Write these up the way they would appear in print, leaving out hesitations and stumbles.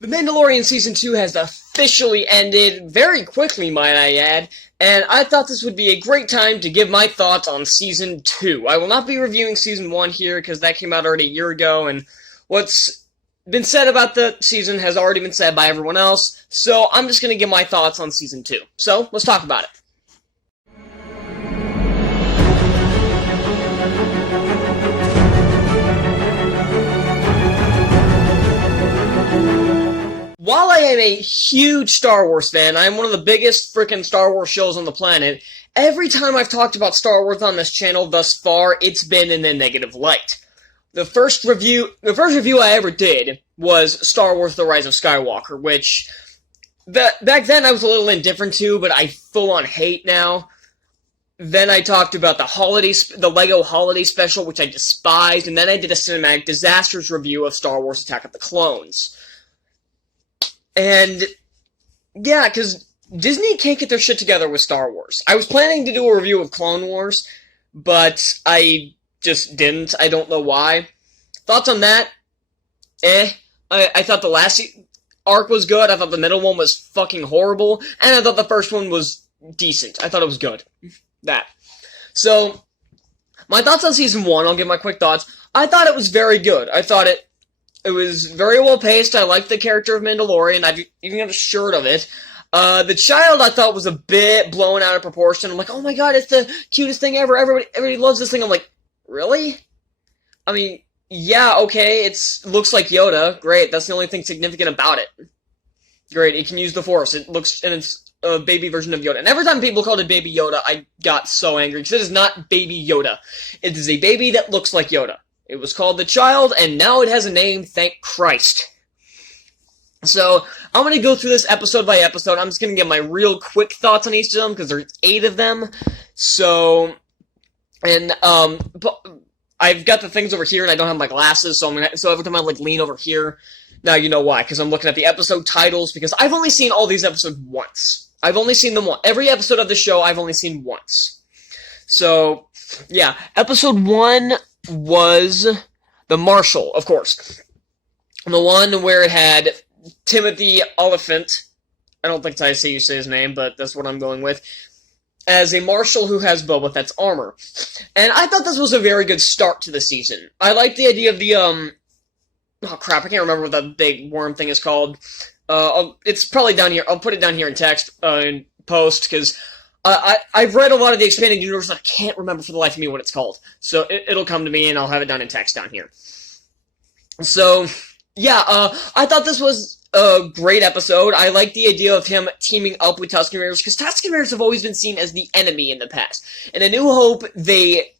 The Mandalorian Season 2 has officially ended, very quickly might I add, and I thought this would be a great time to give my thoughts on Season 2. I will not be reviewing Season 1 here, because that came out already a year ago, and what's been said about the season has already been said by everyone else, so I'm just going to give my thoughts on Season 2. So, let's talk about it. While I am a huge Star Wars fan, I am one of the biggest freaking Star Wars shows on the planet. Every time I've talked about Star Wars on this channel thus far, it's been in a negative light. The first review I ever did was Star Wars: The Rise of Skywalker, which back then I was a little indifferent to, but I full on hate now. Then I talked about the Lego Holiday Special, which I despised, and then I did a Cinematic Disasters review of Star Wars: Attack of the Clones. And, yeah, because Disney can't get their shit together with Star Wars. I was planning to do a review of Clone Wars, but I just didn't. I don't know why. Thoughts on that? I thought the last arc was good. I thought the middle one was fucking horrible. And I thought the first one was decent. I thought it was good. That. So, my thoughts on Season 1, I'll give my quick thoughts. I thought it was very good. I thought it was very well paced. I liked the character of Mandalorian. I even got a shirt of it. The child I thought was a bit blown out of proportion. I'm like, oh my god, it's the cutest thing ever. Everybody loves this thing. I'm like, really? I mean, yeah, okay, looks like Yoda. Great, that's the only thing significant about it. Great, it can use the Force. And it's a baby version of Yoda. And every time people called it Baby Yoda, I got so angry, because it is not Baby Yoda. It is a baby that looks like Yoda. It was called The Child, and now it has a name, thank Christ. So, I'm going to go through this episode by episode. I'm just going to give my real quick thoughts on each of them, because there's 8 of them. So, and, I've got the things over here, and I don't have my glasses, so every time I, lean over here, now you know why, because I'm looking at the episode titles, because I've only seen all these episodes once. I've only seen them once. Every episode of the show, I've only seen once. So, yeah, episode 1 was the Marshal, of course. The one where it had Timothy Oliphant, I don't think that's how you say his name, but that's what I'm going with, as a Marshal who has Boba Fett's armor. And I thought this was a very good start to the season. I like the idea of the, oh crap, I can't remember what that big worm thing is called. It's probably down here. I'll put it down here in text, in post, because I've read a lot of the Expanded Universe, and I can't remember for the life of me what it's called. So it'll come to me, and I'll have it down in text down here. So, yeah, I thought this was a great episode. I like the idea of him teaming up with Tusken Raiders, because Tusken Raiders have always been seen as the enemy in the past. In A New Hope, they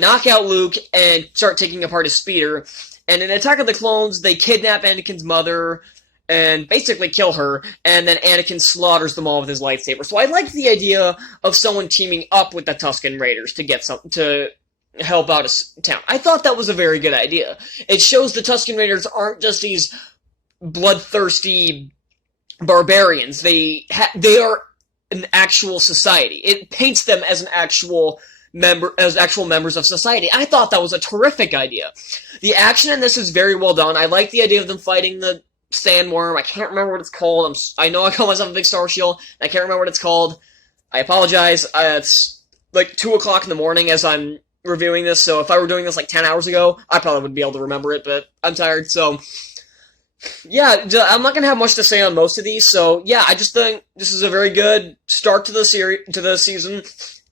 knock out Luke and start taking apart his speeder. And in Attack of the Clones, they kidnap Anakin's mother and basically kill her, and then Anakin slaughters them all with his lightsaber. So I like the idea of someone teaming up with the Tusken Raiders to help out a town. I thought that was a very good idea. It shows the Tusken Raiders aren't just these bloodthirsty barbarians. They are an actual society. It paints them as actual members of society. I thought that was a terrific idea. The action in this is very well done. I like the idea of them fighting the sandworm. I can't remember what it's called. I know I call myself a big Star Wars shield, and I can't remember what it's called. I apologize. It's like 2 o'clock in the morning as I'm reviewing this, so if I were doing this 10 hours ago, I probably would be able to remember it, but I'm tired, so yeah, I'm not going to have much to say on most of these, so yeah, I just think this is a very good start to the season,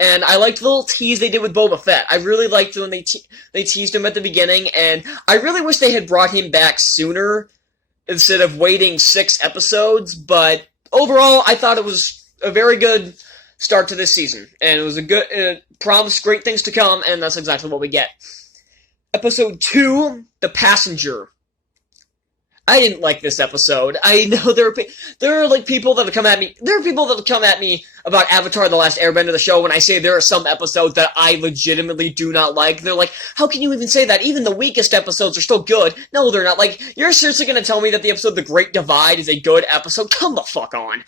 and I liked the little tease they did with Boba Fett. I really liked when they teased him at the beginning, and I really wish they had brought him back sooner instead of waiting 6 episodes, but overall, I thought it was a very good start to this season, and it was promised great things to come, and that's exactly what we get. Episode 2, The Passenger. I didn't like this episode. I know there are people that have come at me. There are people that have come at me about Avatar: The Last Airbender, the show, when I say there are some episodes that I legitimately do not like. They're like, how can you even say that? Even the weakest episodes are still good. No, they're not. You're seriously gonna tell me that the episode The Great Divide is a good episode? Come the fuck on.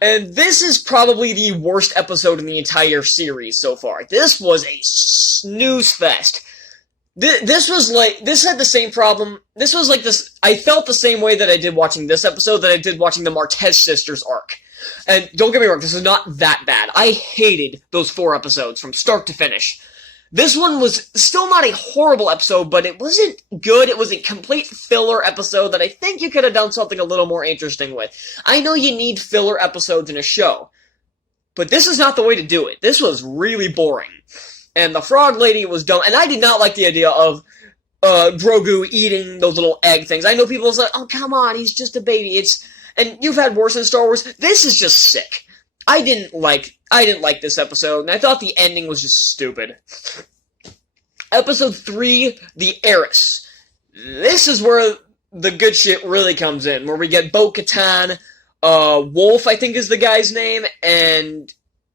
And this is probably the worst episode in the entire series so far. This was a snooze fest. This had the same problem. This was like this. I felt the same way that I did watching this episode that I did watching the Martez sisters arc. And don't get me wrong, this is not that bad. I hated those 4 episodes from start to finish. This one was still not a horrible episode, but it wasn't good. It was a complete filler episode that I think you could have done something a little more interesting with. I know you need filler episodes in a show, but this is not the way to do it. This was really boring. And the frog lady was dumb, and I did not like the idea of Grogu eating those little egg things. I know people say, oh, come on, he's just a baby. And you've had worse in Star Wars. This is just sick. I didn't like this episode, and I thought the ending was just stupid. Episode 3, The Heiress. This is where the good shit really comes in, where we get Bo-Katan, Wolf, I think is the guy's name, and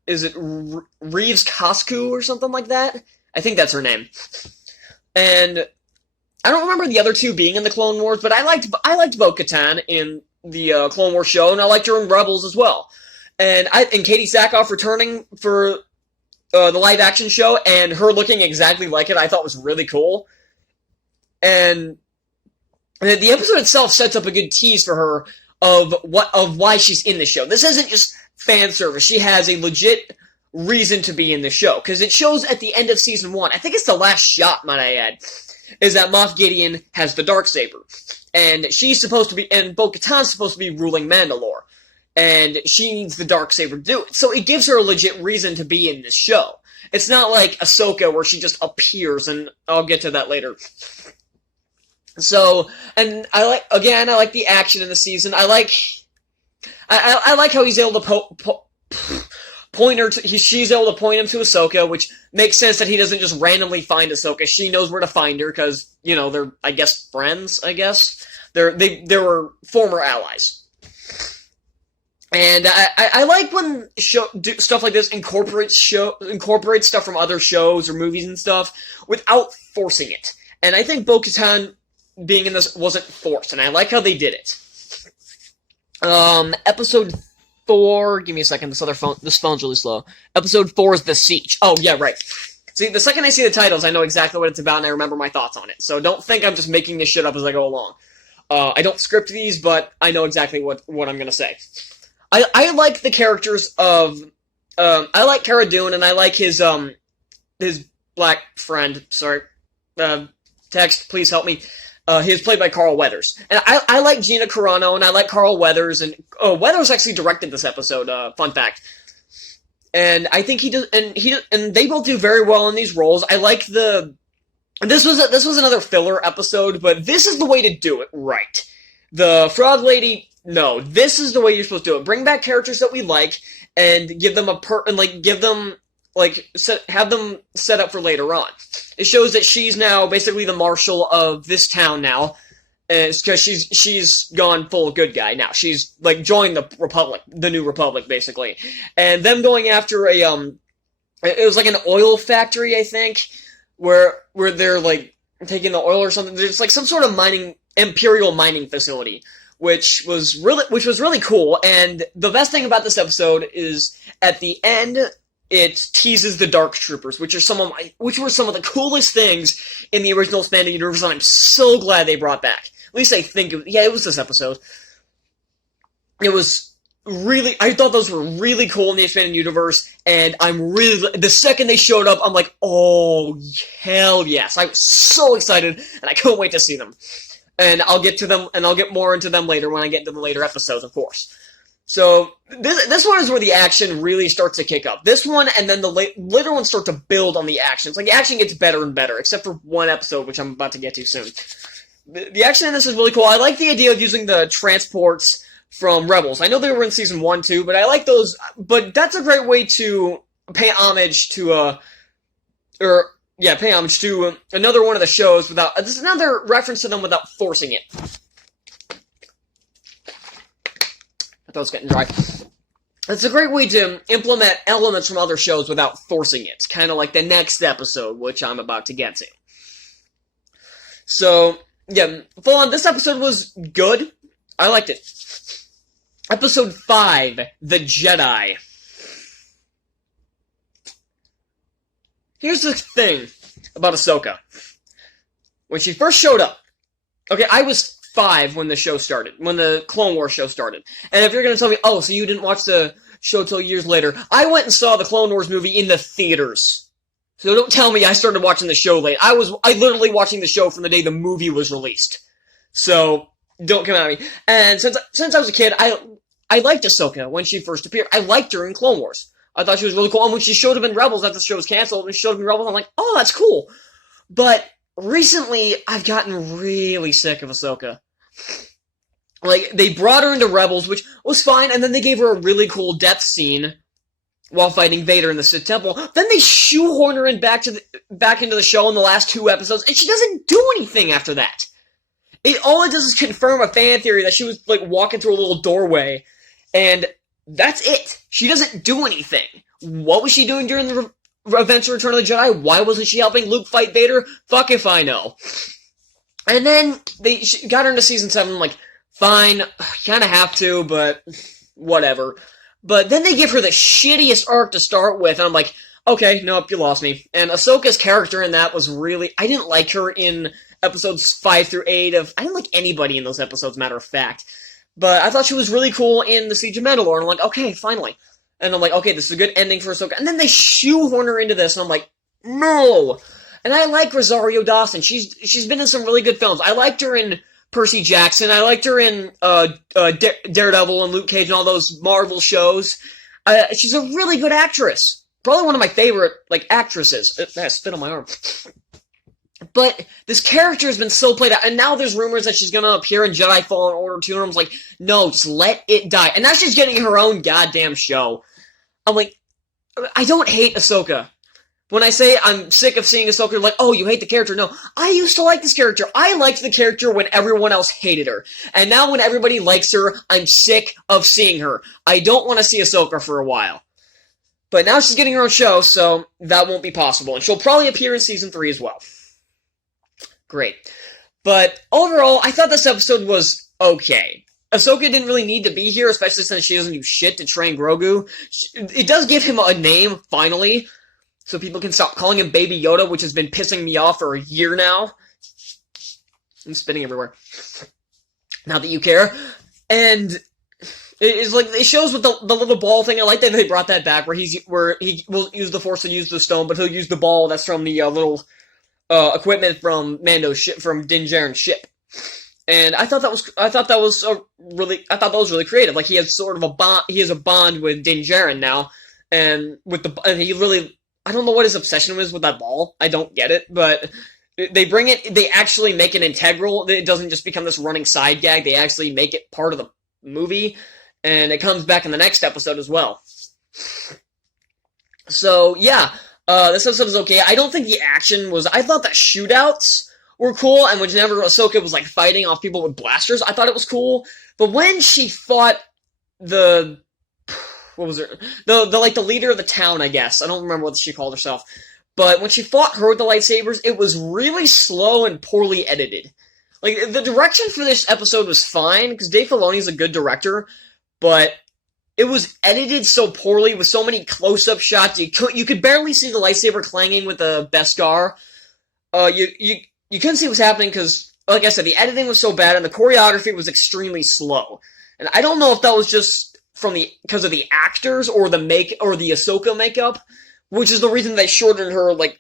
is it Reeves Coscu or something like that? I think that's her name. And I don't remember the other 2 being in the Clone Wars, but I liked Bo-Katan in the Clone Wars show, and I liked her in Rebels as well. And Katie Sackhoff returning for the live-action show, and her looking exactly like it, I thought was really cool. And the episode itself sets up a good tease for her of why she's in the show. This isn't just fan service. She has a legit reason to be in the show, because it shows at the end of season 1, I think it's the last shot, might I add, is that Moff Gideon has the Darksaber. And she's supposed to be, and Bo-Katan's supposed to be ruling Mandalore. And she needs the Darksaber to do it. So it gives her a legit reason to be in this show. It's not like Ahsoka where she just appears, and I'll get to that later. So, and I like the action in the season. I like how he's able to point her to, she's able to point him to Ahsoka, which makes sense that he doesn't just randomly find Ahsoka. She knows where to find her, because, you know, they're, I guess, friends, I guess. They were former allies. And I like when stuff like this incorporates stuff from other shows or movies and stuff without forcing it. And I think Bo-Katan being in this wasn't forced, and I like how they did it. Episode 4, give me a second, this phone's really slow. Episode 4 is The Siege. Oh, yeah, right. See, the second I see the titles, I know exactly what it's about, and I remember my thoughts on it. So don't think I'm just making this shit up as I go along. I don't script these, but I know exactly what I'm gonna say. I like the characters of, I like Cara Dune, and I like his black friend, sorry, text, please help me. He was played by Carl Weathers. And I like Gina Carano, and I like Carl Weathers, and Weathers actually directed this episode, fun fact. And I think he does, and they both do very well in these roles. I like this was another filler episode, but this is the way to do it right. The Frog Lady, no, this is the way you're supposed to do it. Bring back characters that we like, and give them have them set up for later on. It shows that she's now basically the marshal of this town now, because she's gone full good guy now. She's like joined the Republic, the new Republic, basically. And them going after it was like an oil factory, I think, where they're like taking the oil or something. There's like some sort of imperial mining facility, which was really cool. And the best thing about this episode is at the end, it teases the Dark Troopers, which were some of the coolest things in the original expanded universe, and I'm so glad they brought back. At least I think it was this episode. It was really, I thought those were really cool in the expanded universe, and the second they showed up, I'm like, oh, hell yes. I was so excited, and I couldn't wait to see them. And I'll get to them, and I'll get more into them later when I get into the later episodes, of course. So, this one is where the action really starts to kick up. This one, and then the later ones start to build on the action. It's like the action gets better and better, except for one episode, which I'm about to get to soon. The action in this is really cool. I like the idea of using the transports from Rebels. I know they were in Season 1, too, but I like those. But that's a great way to pay homage to, pay homage to another one of the shows without... This is another reference to them without forcing it. I thought it was getting dry. It's a great way to implement elements from other shows without forcing it. Kind of like the next episode, which I'm about to get to. So, yeah, full on, this episode was good. I liked it. Episode 5, The Jedi. Here's the thing about Ahsoka. when she first showed up. Okay, I was 5 when the show started, when the Clone Wars show started. And if you're gonna tell me, oh, so you didn't watch the show till years later, I went and saw the Clone Wars movie in the theaters. So don't tell me I started watching the show late. I literally watching the show from the day the movie was released. So, don't come at me. And since I was a kid, I liked Ahsoka when she first appeared. I liked her in Clone Wars. I thought she was really cool. And when she showed up in Rebels after the show was canceled, and she showed up in Rebels, I'm like, oh, that's cool. But recently, I've gotten really sick of Ahsoka. Like, they brought her into Rebels, which was fine, and then they gave her a really cool death scene while fighting Vader in the Sith Temple. Then they shoehorn her in back into the show in the last 2 episodes, and she doesn't do anything after that. All it does is confirm a fan theory that she was, like, walking through a little doorway, and that's it. She doesn't do anything. What was she doing during the events of Return of the Jedi? Why wasn't she helping Luke fight Vader? Fuck if I know. And then they got her into Season 7, like, fine, kinda have to, but whatever. But then they give her the shittiest arc to start with, and I'm like, okay, nope, you lost me. And Ahsoka's character in that was really... I didn't like her in episodes 5 through 8 I didn't like anybody in those episodes, matter of fact. But I thought she was really cool in the Siege of Mandalore, and I'm like, okay, finally. And I'm like, okay, this is a good ending for Ahsoka. And then they shoehorn her into this, and I'm like, no! And I like Rosario Dawson. She's been in some really good films. I liked her in Percy Jackson. I liked her in Daredevil and Luke Cage and all those Marvel shows. She's a really good actress. Probably one of my favorite, like, actresses. I spit on my arm. But this character has been so played out, and now there's rumors that she's gonna appear in Jedi Fallen Order 2, and I'm like, no, just let it die. And now she's getting her own goddamn show. I'm like, I don't hate Ahsoka. When I say I'm sick of seeing Ahsoka, like, oh, you hate the character. No, I used to like this character. I liked the character when everyone else hated her. And now when everybody likes her, I'm sick of seeing her. I don't want to see Ahsoka for a while. But now she's getting her own show, so that won't be possible. And she'll probably appear in Season 3 as well. Great. But overall, I thought this episode was okay. Ahsoka didn't really need to be here, especially since she doesn't do shit to train Grogu. It does give him a name, finally, so people can stop calling him Baby Yoda, which has been pissing me off for a year now. I'm spitting everywhere. Not that you care. And it's like, it shows with the little ball thing. I like that they brought that back, where he will use the Force to use the stone, but he'll use the ball that's from the little equipment from Mando's ship, from Din Djarin's ship. And I thought that was really creative. Like, he has sort of a bond with Din Djarin now, and he really, I don't know what his obsession was with that ball. I don't get it, but they actually make it integral. It doesn't just become this running side gag. They actually make it part of the movie, and it comes back in the next episode as well. So, yeah, this episode is okay. I don't think the action was... I thought the shootouts were cool, and whenever Ahsoka was, like, fighting off people with blasters, I thought it was cool. But when she fought the... What was her... The leader of the town, I guess. I don't remember what she called herself. But when she fought her with the lightsabers, it was really slow and poorly edited. Like, the direction for this episode was fine, because Dave Filoni's a good director, but it was edited so poorly with so many close-up shots. You could barely see the lightsaber clanging with the Beskar. You couldn't see what's happening because, like I said, the editing was so bad and the choreography was extremely slow. And I don't know if that was just because of the actors or the Ahsoka makeup, which is the reason they shortened her, like,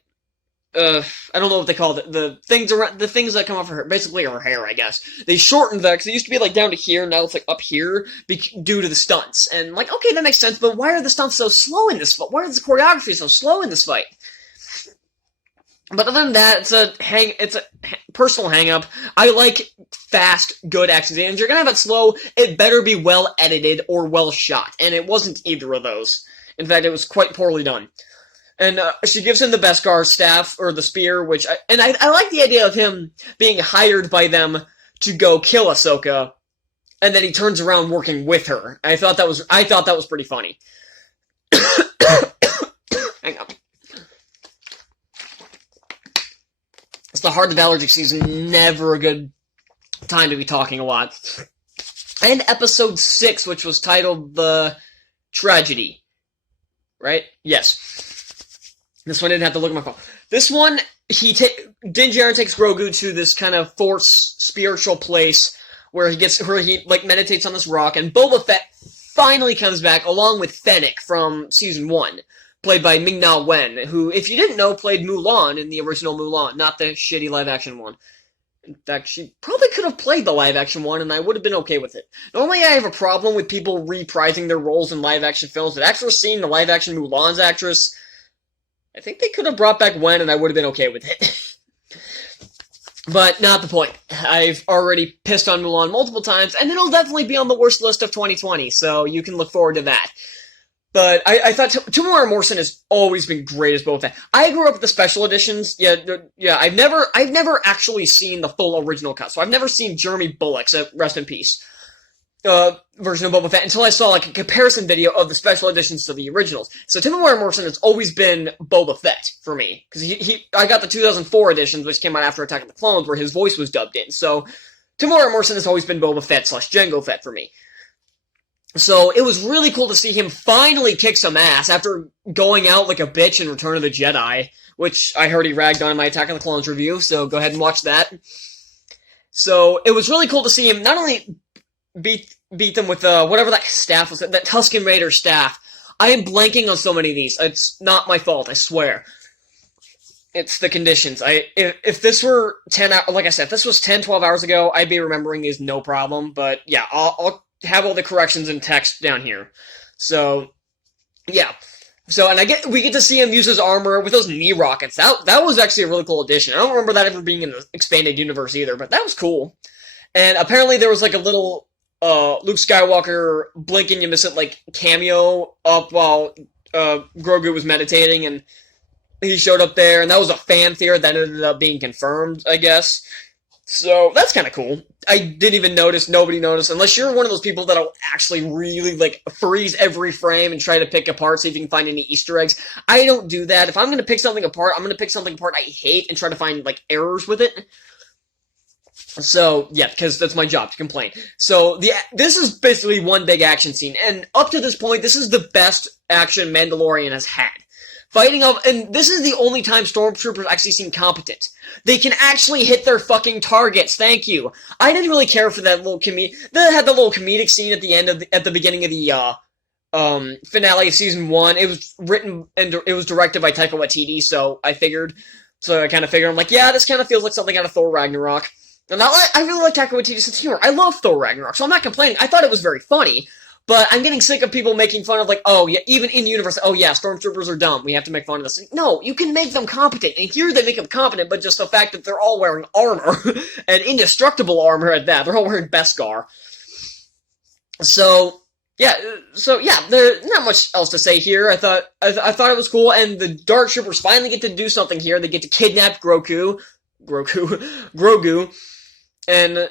I don't know what they called it. The things that come off of her, basically her hair, I guess. They shortened that because it used to be like down to here, now it's like up here due to the stunts. And like, okay, that makes sense, but why are the stunts so slow in this fight? Why is the choreography so slow in this fight? But other than that, it's a personal hang-up. I like fast, good action scenes. You're gonna have it slow, it better be well edited or well shot. And it wasn't either of those. In fact, it was quite poorly done. And she gives him the Beskar staff, or the spear, which... I like the idea of him being hired by them to go kill Ahsoka, and then he turns around working with her. I thought that was pretty funny. Hang on. It's the heart of allergic season, never a good time to be talking a lot. And episode 6, which was titled The Tragedy. Right? Yes. This one I didn't have to look at my phone. This one Din Djarin takes Grogu to this kind of force spiritual place where he like meditates on this rock, and Boba Fett finally comes back along with Fennec from season 1, played by Ming-Na Wen, who, if you didn't know, played Mulan in the original Mulan, not the shitty live-action one. In fact, she probably could have played the live-action one, and I would have been okay with it. Normally I have a problem with people reprising their roles in live-action films, but after seeing the live-action Mulan's actress, I think they could have brought back Wen, and I would have been okay with it. But not the point. I've already pissed on Mulan multiple times, and it'll definitely be on the worst list of 2020, so you can look forward to that. But I thought Temuera Morrison has always been great as Boba Fett. I grew up with the special editions. Yeah. I've never actually seen the full original cut, so I've never seen Jeremy Bullock's, rest in peace, version of Boba Fett until I saw like a comparison video of the special editions to the originals. So Temuera Morrison has always been Boba Fett for me, because I got the 2004 editions, which came out after Attack of the Clones, where his voice was dubbed in. So Temuera Morrison has always been Boba Fett / Jango Fett for me. So it was really cool to see him finally kick some ass after going out like a bitch in Return of the Jedi, which I heard he ragged on in my Attack of the Clones review, so go ahead and watch that. So it was really cool to see him not only beat them with whatever that staff was, that Tusken Raider staff. I am blanking on so many of these. It's not my fault, I swear. It's the conditions. If this were 10 hours, like I said, if this was 10, 12 hours ago, I'd be remembering these no problem, but yeah, I'll have all the corrections in text down here. So, yeah. So, and we get to see him use his armor with those knee rockets. That was actually a really cool addition. I don't remember that ever being in the expanded universe either, but that was cool. And apparently there was like a little Luke Skywalker blink and you miss it like cameo up while Grogu was meditating, and he showed up there, and that was a fan theory that ended up being confirmed, I guess. So that's kind of cool. I didn't even notice, nobody noticed, unless you're one of those people that'll actually really like freeze every frame and try to pick apart see if you can find any Easter eggs. I don't do that. If I'm going to pick something apart, I'm going to pick something apart I hate and try to find like errors with it. So, yeah, because that's my job, to complain. So, this is basically one big action scene, and up to this point, this is the best action Mandalorian has had. And this is the only time Stormtroopers actually seem competent. They can actually hit their fucking targets, thank you. I didn't really care for that little comedic scene at the end at the beginning of the, finale of season 1. It was written, and it was directed by Taika Waititi, so I kind of figured, I'm like, yeah, this kind of feels like something out of Thor Ragnarok. And I really like Taika Waititi's sense of humor. I love Thor Ragnarok, so I'm not complaining. I thought it was very funny, but I'm getting sick of people making fun of, like, oh, yeah, even in universe, oh, yeah, Stormtroopers are dumb. We have to make fun of this. No, you can make them competent. And here they make them competent, but just the fact that they're all wearing armor, and indestructible armor at that. They're all wearing Beskar. So, there's not much else to say here. I thought it was cool, and the Dark Troopers finally get to do something here. They get to kidnap Grogu, and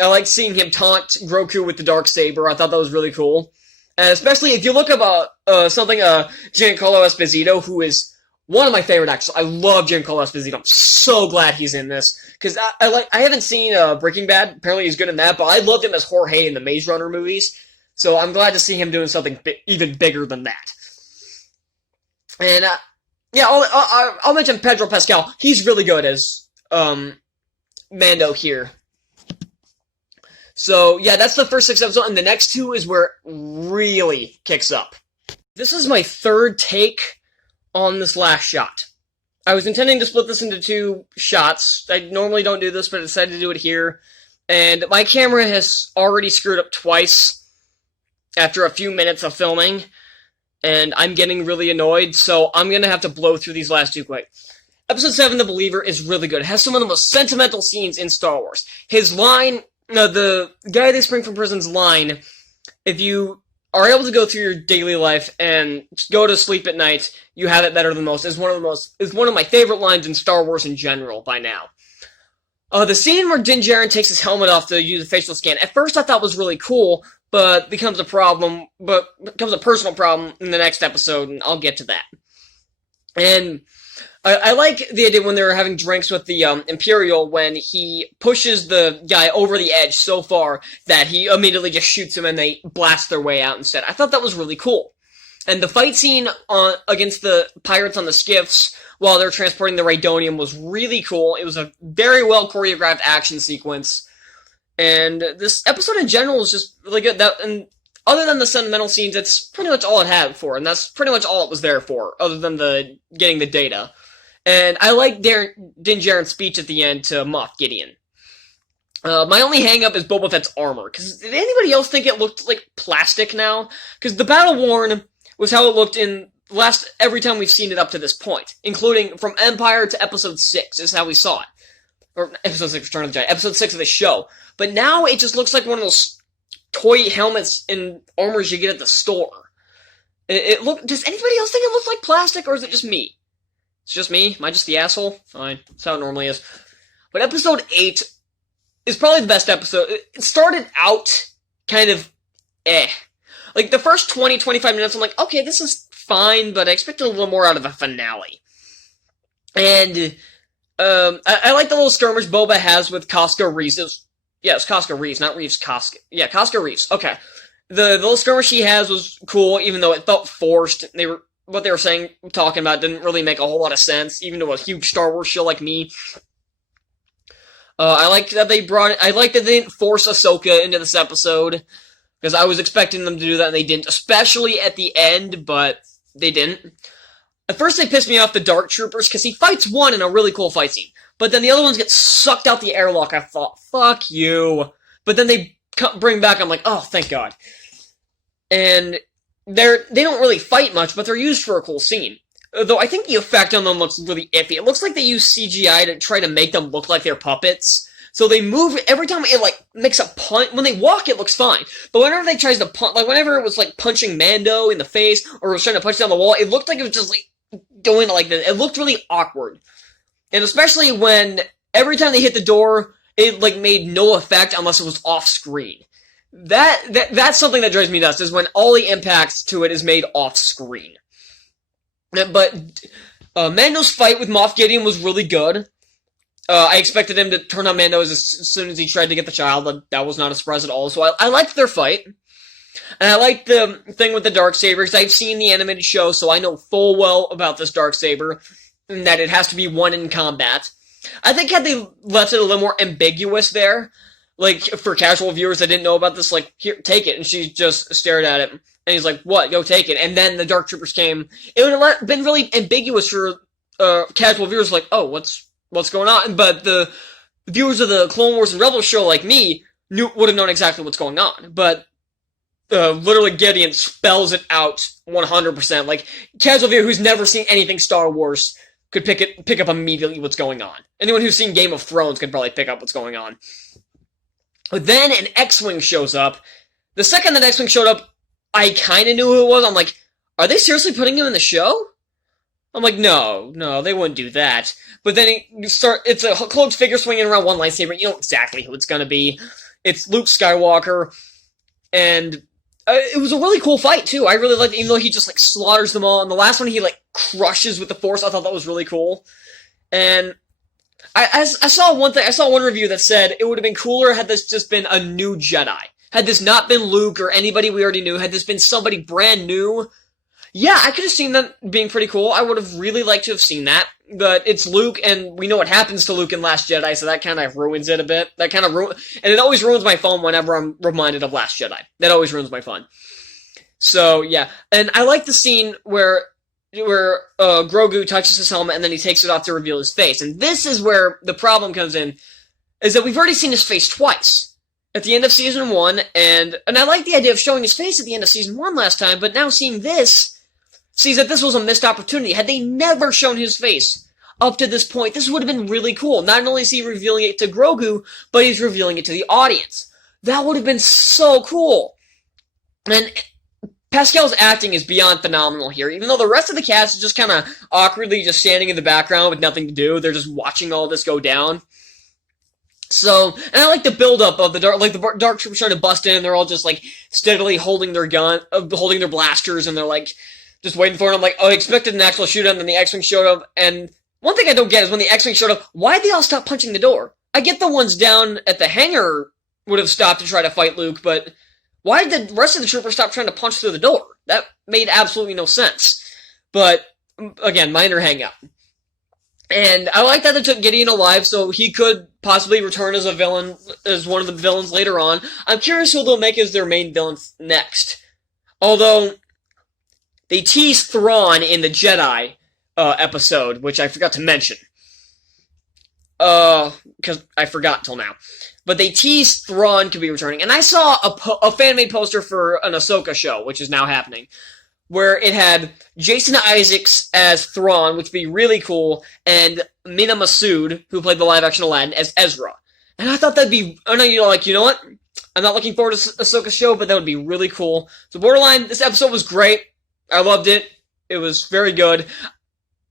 I like seeing him taunt Grogu with the Darksaber. I thought that was really cool. And especially if you look about Giancarlo Esposito, who is one of my favorite actors. I love Giancarlo Esposito. I'm so glad he's in this. Because I haven't seen Breaking Bad. Apparently he's good in that, but I loved him as Jorge in the Maze Runner movies. So I'm glad to see him doing something even bigger than that. And, I'll mention Pedro Pascal. He's really good as Mando here. So, yeah, that's the first 6 episodes, and the next 2 is where it really kicks up. This is my third take on this last shot. I was intending to split this into 2 shots. I normally don't do this, but I decided to do it here. And my camera has already screwed up twice after a few minutes of filming, and I'm getting really annoyed, so I'm gonna have to blow through these last 2 quick. Episode 7, The Believer, is really good. It has some of the most sentimental scenes in Star Wars. His line... the guy they spring from prison's line, if you are able to go through your daily life and go to sleep at night, you have it better than most, is one of my favorite lines in Star Wars in general by now. The scene where Din Djarin takes his helmet off to use a facial scan, at first I thought was really cool, but becomes a personal problem in the next episode, and I'll get to that. And I like the idea when they were having drinks with the Imperial, when he pushes the guy over the edge so far that he immediately just shoots him and they blast their way out instead. I thought that was really cool. And the fight scene against the pirates on the skiffs while they're transporting the Rhydonium was really cool. It was a very well choreographed action sequence. And this episode in general is just really good. And other than the sentimental scenes, it's pretty much all it had for, and that's pretty much all it was there for, other than the getting the data. And I like Din Djarin's speech at the end to Moff Gideon. My only hang-up is Boba Fett's armor, because did anybody else think it looked like plastic now? Because the Battle Worn was how it looked in every time we've seen it up to this point, including from Empire to Episode 6, is how we saw it. Or Episode 6, Return of the Jedi, Episode 6 of the show. But now it just looks like one of those toy helmets and armors you get at the store. Does anybody else think it looks like plastic, or is it just me? It's just me? Am I just the asshole? Fine. That's how it normally is. But Episode 8 is probably the best episode. It started out kind of Like, the first 20-25 minutes, I'm like, okay, this is fine, but I expected a little more out of a finale. And, I like the little skirmish Boba has with Casca Reeves. Yeah, it's Casca Reeves, not Reeves Casca. Yeah, Casca Reeves. Okay. The little skirmish he has was cool, even though it felt forced. What they were talking about didn't really make a whole lot of sense, even to a huge Star Wars show like me. I like that they didn't force Ahsoka into this episode, because I was expecting them to do that and they didn't, especially at the end, but they didn't. At first they pissed me off, the Dark Troopers, because he fights one in a really cool fight scene, but then the other ones get sucked out the airlock. I thought, fuck you. But then they bring back, I'm like, oh, thank God. And they don't really fight much, but they're used for a cool scene. Though I think the effect on them looks really iffy. It looks like they use CGI to try to make them look like they're puppets. So they move, every time it, like, makes a punch, when they walk, it looks fine. But whenever they tries to punch, like, whenever it was, like, punching Mando in the face, or was trying to punch down the wall, it looked like it was just, like, going like that. It looked really awkward. And especially when, every time they hit the door, it, like, made no effect unless it was off-screen. That's something that drives me nuts, is when all the impacts to it is made off-screen. But Mando's fight with Moff Gideon was really good. I expected him to turn on Mando as soon as he tried to get the child, but that was not a surprise at all. So I liked their fight. And I liked the thing with the Darksaber, because I've seen the animated show, so I know full well about this Darksaber, and that it has to be won in combat. I think had they left it a little more ambiguous there, like, for casual viewers that didn't know about this, like, here, take it, and she just stared at it. And he's like, what? Go take it. And then the Dark Troopers came. It would have been really ambiguous for casual viewers, like, oh, what's going on? But the viewers of the Clone Wars and Rebels show, like me, would have known exactly what's going on. But literally Gideon spells it out 100%. Like, casual viewer who's never seen anything Star Wars could pick up immediately what's going on. Anyone who's seen Game of Thrones could probably pick up what's going on. But then an X-Wing shows up. The second that X-Wing showed up, I kind of knew who it was. I'm like, are they seriously putting him in the show? I'm like, no, they wouldn't do that. But then it's a cloaked figure swinging around one lightsaber. You know exactly who it's gonna be. It's Luke Skywalker. And it was a really cool fight, too. I really liked it, even though he just, like, slaughters them all. And the last one he, like, crushes with the Force. I thought that was really cool. And I saw one review that said it would have been cooler had this just been a new Jedi. Had this not been Luke or anybody we already knew, had this been somebody brand new, yeah, I could have seen that being pretty cool. I would have really liked to have seen that, but it's Luke, and we know what happens to Luke in Last Jedi, so that kind of ruins it a bit. And it always ruins my fun whenever I'm reminded of Last Jedi. That always ruins my fun. So, yeah. And I like the scene where Grogu touches his helmet, and then he takes it off to reveal his face. And this is where the problem comes in, is that we've already seen his face twice. At the end of Season 1, and I like the idea of showing his face at the end of Season 1 last time, but now seeing this, sees that this was a missed opportunity. Had they never shown his face up to this point, this would have been really cool. Not only is he revealing it to Grogu, but he's revealing it to the audience. That would have been so cool. And Pascal's acting is beyond phenomenal here, even though the rest of the cast is just kind of awkwardly just standing in the background with nothing to do. They're just watching all this go down. So, and I like the build-up of the Dark Troopers trying to bust in, and they're all just, like, steadily holding their holding their blasters, and they're, like, just waiting for it. I'm like, oh, I expected an actual shootout, and then the X-Wing showed up, and one thing I don't get is when the X-Wing showed up, why'd they all stop punching the door? I get the ones down at the hangar would have stopped to try to fight Luke, but why did the rest of the troopers stop trying to punch through the door? That made absolutely no sense. But, again, minor hang-up. And I like that they took Gideon alive, so he could possibly return as a villain, as one of the villains later on. I'm curious who they'll make as their main villain next. Although, they teased Thrawn in the Jedi episode, which I forgot to mention. Because I forgot till now. But they teased Thrawn could be returning. And I saw a fan-made poster for an Ahsoka show, which is now happening, where it had Jason Isaacs as Thrawn, which would be really cool, and Mina Masood, who played the live-action Aladdin, as Ezra. And I thought that'd be... I know you're like, you know what? I'm not looking forward to Ahsoka's show, but that would be really cool. So Borderline, this episode was great. I loved it. It was very good.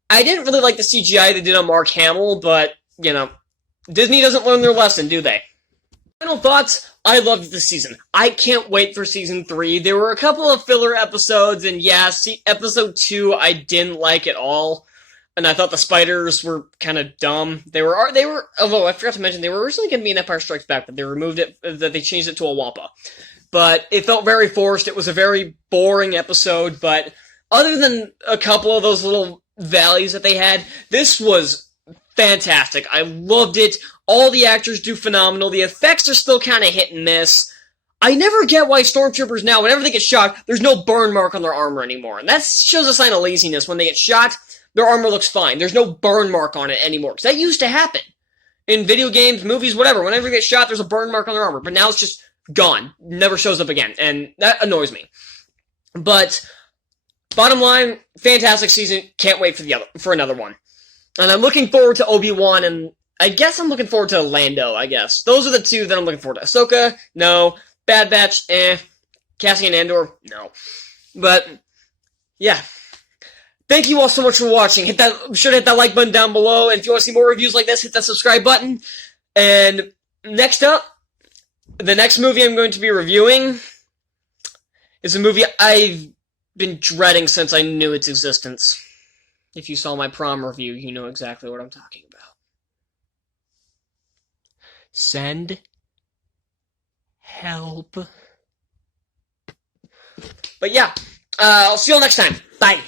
I didn't really like the CGI they did on Mark Hamill, but, you know, Disney doesn't learn their lesson, do they? Final thoughts, I loved this season. I can't wait for season 3. There were a couple of filler episodes, and yeah, episode 2 I didn't like at all. And I thought the spiders were kind of dumb. They were, although I forgot to mention, they were originally going to be an Empire Strikes Back, but they removed it, that they changed it to a Wampa. But it felt very forced. It was a very boring episode, but other than a couple of those little valleys that they had, this was fantastic. I loved it. All the actors do phenomenal. The effects are still kind of hit and miss. I never get why stormtroopers now, whenever they get shot, there's no burn mark on their armor anymore. And that shows a sign of laziness. When they get shot, their armor looks fine. There's no burn mark on it anymore. Because that used to happen. In video games, movies, whatever. Whenever they get shot, there's a burn mark on their armor. But now it's just gone. Never shows up again. And that annoys me. But, bottom line, fantastic season. Can't wait for another one. And I'm looking forward to Obi-Wan, and I guess I'm looking forward to Lando, I guess. Those are the two that I'm looking forward to. Ahsoka, no. Bad Batch, Cassian Andor, no. But, yeah. Thank you all so much for watching. Be sure to hit that like button down below, and if you want to see more reviews like this, hit that subscribe button. And next up, the next movie I'm going to be reviewing is a movie I've been dreading since I knew its existence. If you saw my prom review, you know exactly what I'm talking about. Send help. But yeah, I'll see you all next time. Bye.